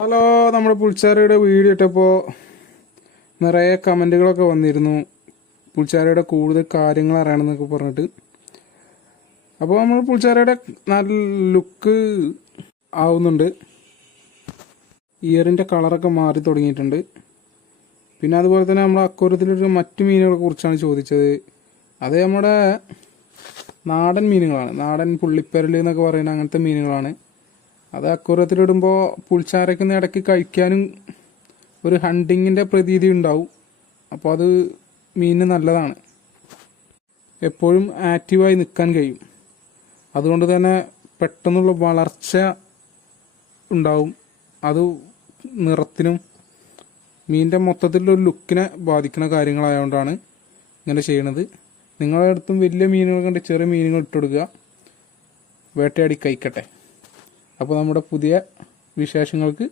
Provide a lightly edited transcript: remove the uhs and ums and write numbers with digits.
Hello, നമ്മുടെ പുൽച്ചാരയുടെ video ഇട്ടപ്പോൾ നിറയെ കമൻറ്റുകളൊക്കെ വന്നിരുന്നു. പുൽച്ചാരയുടെ കൂടുതൽ കാര്യങ്ങൾ അറിയണമെന്നൊക്കെ പറഞ്ഞിട്ട്. അപ്പോൾ നമ്മൾ പുൽച്ചാരയുടെ നല്ല ലുക്ക് ആവുന്നുണ്ട്. ഇയറിൻ്റെ കളറൊക്കെ മാറി തുടങ്ങിയിട്ടുണ്ട്. പിന്നെ അതുപോലെ തന്നെ നമ്മൾ അക്വറിയത്തിലൊരു മറ്റു മീനുകളെ കുറിച്ചാണ് ചോദിച്ചത്. അത് നമ്മുടെ നാടൻ മീനുകളാണ്. നാടൻ പുള്ളിപ്പരൽ എന്നൊക്കെ പറയുന്ന അങ്ങനത്തെ മീനുകളാണ്. അത് അക്വറിയത്തിലിടുമ്പോൾ പുൽച്ചാരയ്ക്കൊന്ന് ഇടയ്ക്ക് കഴിക്കാനും ഒരു ഹണ്ടിങ്ങിൻ്റെ പ്രതീതി ഉണ്ടാവും. അപ്പോൾ അത് മീനിന് നല്ലതാണ്. എപ്പോഴും ആക്റ്റീവായി നിൽക്കാൻ കഴിയും. അതുകൊണ്ട് തന്നെ പെട്ടെന്നുള്ള വളർച്ച ഉണ്ടാവും. അത് നിറത്തിനും മീനിൻ്റെ മൊത്തത്തിലൊരു ലുക്കിനെ ബാധിക്കുന്ന കാര്യങ്ങളായതുകൊണ്ടാണ് ഇങ്ങനെ ചെയ്യണത്. നിങ്ങളുടെ അടുത്തും വലിയ മീനുകൾ കണ്ട് ചെറിയ മീനുകൾ ഇട്ടുകൊടുക്കുക, വേട്ടയാടി കഴിക്കട്ടെ. അപ്പോൾ നമ്മുടെ പുതിയ വിശേഷങ്ങൾക്ക്